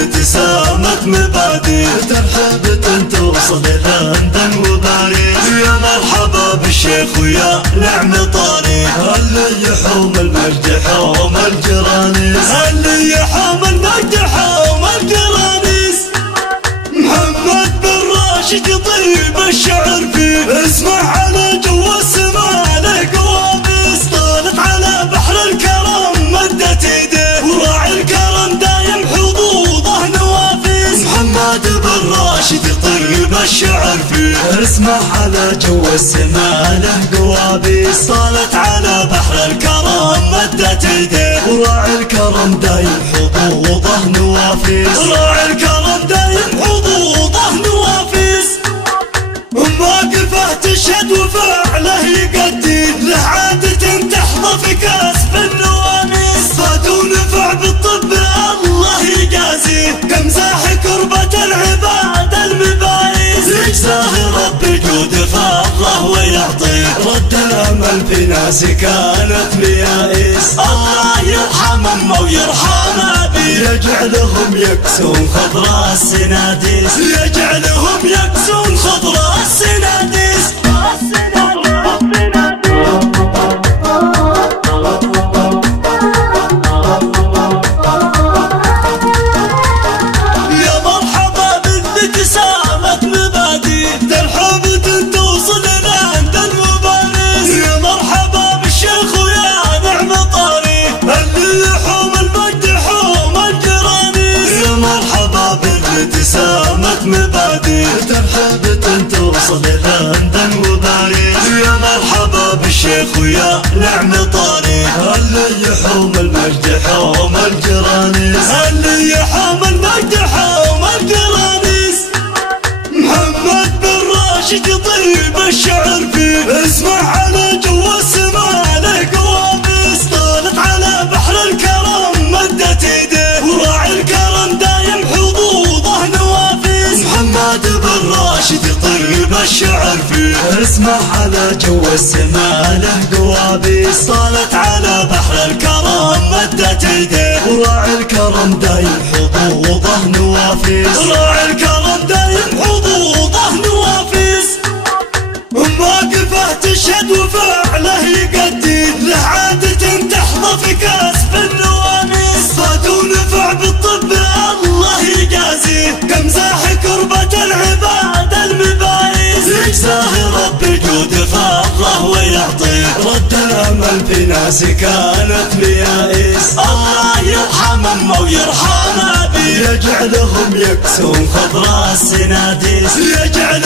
ابتسامة مبادئ ترحب توصل لندن وباريس. يا مرحبا بالشيخ ويا نعم طريق اللي يحوم المجد حوم الجرانيس، اللي يحوم المجد حوم الجرانيس. محمد بن راشد طيب الشعر فيه، اسمع على جو السماء له قوابيس. طالت على بحر الكرم مدت يديه، وراعي الكرم دايم حظوظه نوافيس. محمد بن راشد طيب الشعر فيه، اسمع على جو السماء له قوابيس. طالت على بحر الكرم مدت يديه، وراعي الكرم دايم حظوظه نوافيس. راعي الكرم دايم حظوظه نوافيس. واقفه تشهد وفعله يقدي، له عادة تحظى في كسب النواميس. فات ونفع بالطب الله يجازيه، كم زاح كربة العباد المبايس. يجزاه رب جود فضله ويعطيه، رد الامل في ناس كانت ميائس. الله يرحم امه ويرحم ابي، يجعلهم يكسون خضراء السناديس، يجعلهم يكسون خضراء السناديس. يا مرحبا بابتسامة مبادئ ترحب توصل لندن وباريس. يا مرحبا بالشيخ ويا نعم طريق اللي يحوم المجد حوم الجرانيس. يا مرحبا بابتسامة مبادئ ترحب توصل لندن وباريس. يا مرحبا بالشيخ ويا نعم طريق اللي يحوم المجد حوم الجرانيس، اللي يحوم المجد حوم الجرانيس. محمد بن راشد طيب الشعر فيه، اسمع على جو السماء له قوابيس. طالت على بحر الكرم مدت يديه، وراعي الكرم دايم حظوظه نوافيس. محمد بن راشد طيب الشعر فيه، اسمع على جو السماء له قوابيس. طالت على بحر الكرم مدت يديه، وراعي الكرم دايم حظوظه نوافيس. راعي الكرم دايم حظوظه نوافيس. واقفه تشهد وفعله يقدي، له عادة تحظى في كسب النواميس. فات ونفع بالطب الله يجازيه، كم زاح كربة العباد المبايس. يجزاه رب جود فضله ويعطيه، رد الامل في ناس كانت ميائس. الله يرحم امه ويرحم ابي، يجعلهم يكسون خضراء السناديس، يجعل